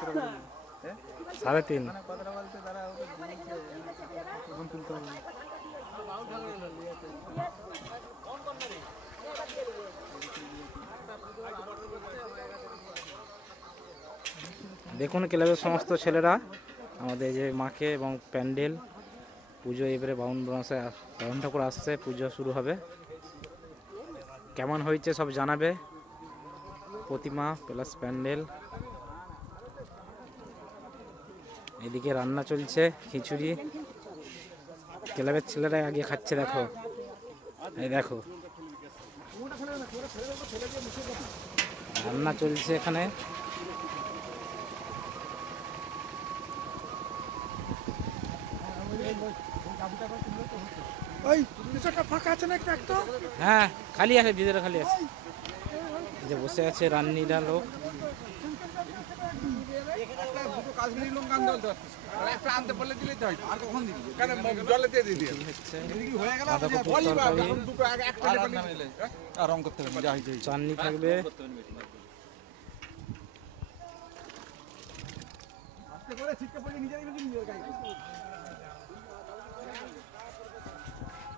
3.5 দেখুন ক্লাবের সমস্ত ছেলেরা আমাদের যে মাকে এবং প্যান্ডেল পুজো এবারে বাউন ঠাকুর আসছে, পুজো শুরু হবে। কেমন হয়েছে সব জানাবে। প্রতিমা প্লাস প্যান্ডেল, এদিকে রান্না চলছে খিচুড়ি। ক্লাবের ছেলেরা আগে খাচ্ছে, দেখো এই দেখো রান্না চলছে এখানে। হ্যাঁ খালি আছে, ভিতরে খালি আছে। যে বসে আছে রান্নিরা লোক। চাটনি থাকবে,